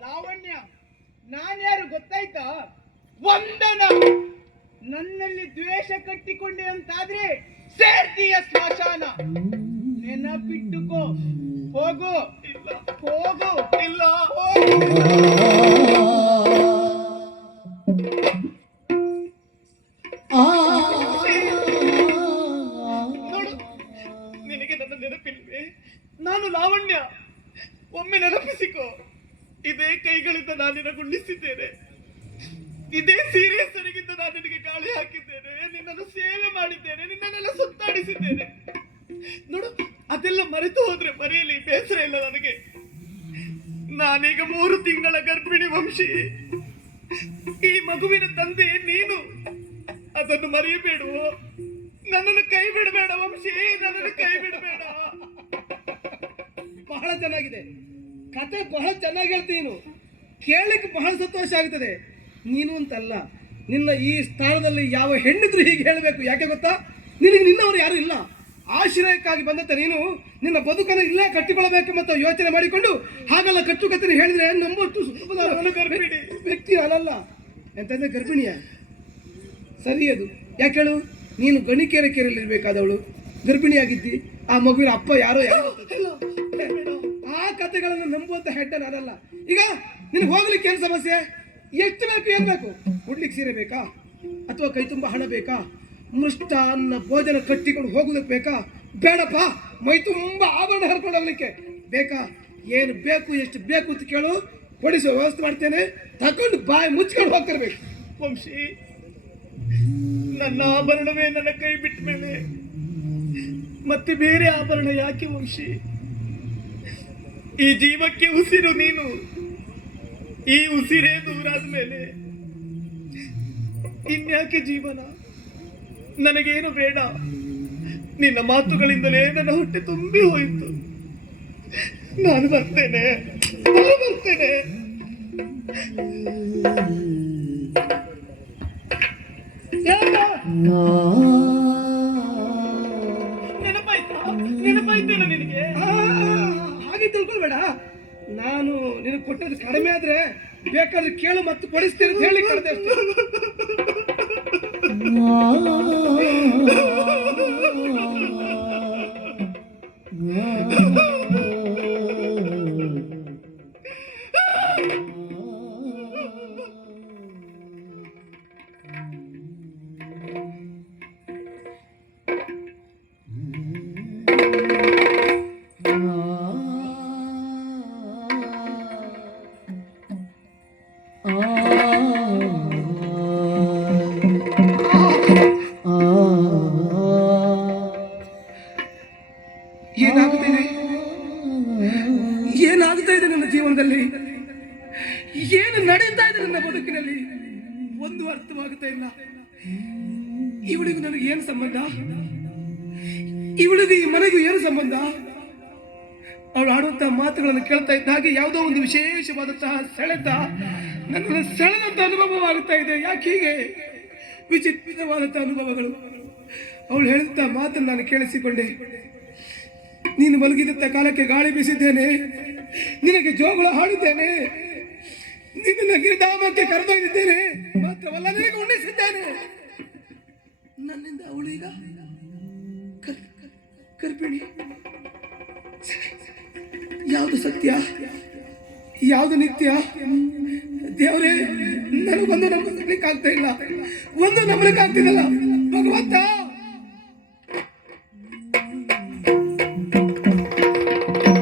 ಲಾವಣ್ಯ ನಾನ್ಯಾರು ಗೊತ್ತಾಯ್ತಾ? ವಂದನ! ನನ್ನಲ್ಲಿ ದ್ವೇಷ ಕಟ್ಟಿಕೊಂಡೆ ಅಂತಾದ್ರೆ ಸೇರ್ತೀಯ ಸ್ಮಶಾನ. ನೆನಪಿಟ್ಟುಕೋ. ಹೋಗು. ಹೋಗು. ಇಲ್ಲ. ಹೋಗು. ನಾನು ಲಾವಣ್ಯ. ಒಮ್ಮೆ ನೆನಪಿಸಿಕೋ, ಇದೇ ಕೈಗಳಿಂದ ನಾನಿನ ಗುಂಡಿಸಿದ್ದೇನೆ. ಇದೇ ಸೀರಿಯಸ್ ನನಗಿಂದ ನಾನು ನಿನಗೆ ಗಾಳಿ ಹಾಕಿದ್ದೇನೆ. ನಿನ್ನನ್ನು ಸೇವೆ ಮಾಡಿದ್ದೇನೆ, ನಿನ್ನನ್ನೆಲ್ಲ ಸುತ್ತಾಡಿಸಿದ್ದೇನೆ. ನೋಡು, ಅದೆಲ್ಲ ಮರೆತು ಹೋದ್ರೆ ಮರೆಯಲಿ, ಬೇಸರ ಇಲ್ಲ ನನಗೆ. ನಾನೀಗ ಮೂರು ತಿಂಗಳ ಗರ್ಭಿಣಿ ವಂಶಿ. ಈ ಮಗುವಿನ ತಂದೆ ನೀನು. ಅದನ್ನು ಮರೆಯಬೇಡುವ? ನನ್ನನ್ನು ಕೈ ಬಿಡಬೇಡ ವಂಶಿ, ನನ್ನನ್ನು ಕೈ ಬಿಡಬೇಡ. ಬಹಳ ಚೆನ್ನಾಗಿದೆ. ಕತೆ ಬಹಳ ಚೆನ್ನಾಗಿ ಹೇಳ್ತೀನಿ ನೀನು. ಕೇಳಲಿಕ್ಕೆ ಬಹಳ ಸಂತೋಷ ಆಗ್ತದೆ. ನೀನು ಅಂತಲ್ಲ. ನಿನ್ನ ಈ ಸ್ಥಾನದಲ್ಲಿ ಯಾವ ಹೆಣ್ಣಿದ್ರು ಹೀಗೆ ಹೇಳಬೇಕು. ಯಾಕೆ ಗೊತ್ತಾ? ನಿನಗೆ ನಿನ್ನವರು ಯಾರು ಇಲ್ಲ. ಆಶ್ರಯಕ್ಕಾಗಿ ಬಂದಂತ ನೀನು ನಿನ್ನ ಬದುಕನ್ನು ಇಲ್ಲೇ ಕಟ್ಟಿಕೊಳ್ಳಬೇಕು ಮತ್ತು ಯೋಚನೆ ಮಾಡಿಕೊಂಡು ಹಾಗೆಲ್ಲ ಕಟ್ಟುಕತೆ ಹೇಳಿದ್ರೆ ನಂಬಷ್ಟು ಸುಲಭದ ನಾನು ಗರ್ಭಿಣಿ. ವ್ಯಕ್ತಿ ಅಲ್ಲಲ್ಲ ಎಂತಂದ್ರೆ ಗರ್ಭಿಣಿಯ. ಸರಿ ಅದು. ಯಾಕೆ ಹೇಳು? ನೀನು ಗಣಿಕೆರೆ ಕೆರೆಯಲ್ಲಿರ್ಬೇಕಾದವಳು ಗರ್ಭಿಣಿಯಾಗಿದ್ದಿ. ಆ ಮಗುವಿನ ಅಪ್ಪ ಯಾರೋ ಯಾರೋ ಕಥೆಗಳನ್ನು ನಂಬುವಂತ ಹೆಡ್ಡ ನಾನಲ್ಲ ಈಗ ನಿನಗೆ ಹೋಗ್ಲಿಕ್ಕೆ ಏನು ಸಮಸ್ಯೆ? ಎಷ್ಟು ಬೇಕು, ಏನು ಬೇಕು? ಉಡ್ಲಿಕ್ಕೆ ಸೀರೆ ಬೇಕಾ? ಅಥವಾ ಕೈ ತುಂಬ ಹಣ ಬೇಕಾ? ಮೃಷ್ಟಾನ್ನ ಭೋಜನ ಕಟ್ಟಿಕೊಂಡು ಹೋಗೋದಕ್ಕೆ ಬೇಕಾ? ಬೇಡಪ್ಪ, ಮೈ ತುಂಬ ಆಭರಣ ಹರ್ಕೊಂಡು ಹೋಗ್ಲಿಕ್ಕೆ ಬೇಕಾ? ಏನು ಬೇಕು, ಎಷ್ಟು ಬೇಕು ಅಂತ ಕೇಳು. ಕೊಡಿಸುವ ವ್ಯವಸ್ಥೆ ಮಾಡ್ತೇನೆ. ತಕೊಂಡು ಬಾಯಿ ಮುಚ್ಕೊಂಡು ಹೋಗ್ತಿರ್ಬೇಕು. ವಂಶಿ, ನನ್ನ ಆಭರಣವೇ ನನ್ನ ಕೈ ಬಿಟ್ಟ ಮೇಲೆ. ಮತ್ತೆ ಬೇರೆ ಆಭರಣ ಯಾಕೆ ವಂಶಿ? ಈ ಜೀವಕ್ಕೆ ಉಸಿರು ನೀನು. ಈ ಉಸಿರೇ ದೂರಾದ ಮೇಲೆ. ಇನ್ಯಾಕೆ ಜೀವನ? ನನಗೇನು ಬೇಡ. ನಿನ್ನ ಮಾತುಗಳಿಂದಲೇ ನನ್ನ ಹೊಟ್ಟೆ ತುಂಬಿ ಹೋಯಿತು. ನಾನು ಬರ್ತೇನೆ. ನಾನು ಬರ್ತೇನೆ. ನೆನಪಾಯ್ತಾ ತಿಳ್ಕೊಳ್ಬೇಡ ನಾನು ನಿನಗೆ ಕೊಟ್ಟದ್ದು ಕಡಿಮೆ ಆದ್ರೆ ಬೇಕಾದ್ರೆ ಕೇಳು ಮತ್ತು ಕೊಡಿಸ್ತೀನಿ ಅಂತ ಹೇಳಿ ಅಷ್ಟೇ. ಏನಾಗ್ತಾ ಇದೆ ಏನಾಗ್ತಾ ಇದೆ ನನ್ನ ಜೀವನದಲ್ಲಿ? ಏನು ನಡೀತಾ ಇದೆ ನನ್ನ ಬದುಕಿನಲ್ಲಿ? ಒಂದು ಅರ್ಥವಾಗುತ್ತಾ ಇಲ್ಲ. ಇವಳಿಗೂ ನನಗೆ ಏನು ಸಂಬಂಧ? ಇವಳಿಗೆ ಈ ಮನೆಗೂ ಏನು ಸಂಬಂಧ? ಅವಳು ಆಡುವಂತಹ ಮಾತುಗಳನ್ನು ಕೇಳ್ತಾ ಇದ್ದ ಹಾಗೆ ಯಾವುದೋ ಒಂದು ವಿಶೇಷವಾದಂತಹ ಸೆಳೆತ ನನ್ನನ್ನು ಸೆಳೆದಂತ ಅನುಭವವಾಗುತ್ತಾ ಇದೆ. ಯಾಕೆ ಹೀಗೆ? ವಿಚಿತ್ರವಾದಂಥ ಅನುಭವಗಳು. ಅವಳು ಹೇಳಿದಂಥ ಮಾತನ್ನು ನಾನು ಕೇಳಿಸಿಕೊಂಡೆ. ನೀನು ಮಲಗಿದಂತ ಕಾಲಕ್ಕೆ ಗಾಳಿ ಬೀಸಿದ್ದೇನೆ. ನಿನಗೆ ಜೋಗುಳ ಹಾಡಿದ್ದೇನೆ. ನಿನ್ನ ಗಿರಿಧಾಮಕ್ಕೆ ಕರೆದೊಯ್ದಿದ್ದೇನೆ. ಮಾತ್ರವಲ್ಲ ನಿನಗೆ ಉಣಿಸಿದ್ದೇನೆ ನನ್ನಿಂದ ಅವಳು ಈಗ ಕರ್ಪಿಣಿ. ಯಾವುದು ಸತ್ಯ? ಯಾವುದು ನಿತ್ಯ? ದೇವರೇ ನನಗೊಂದು ನಂಬಿಕೆ ಆಗ್ತಾ ಇಲ್ಲ. ಒಂದು ನಂಬಲಿಕ್ಕೆ ಆಗ್ತಿದಲ್ಲ ಭಗವಂತ!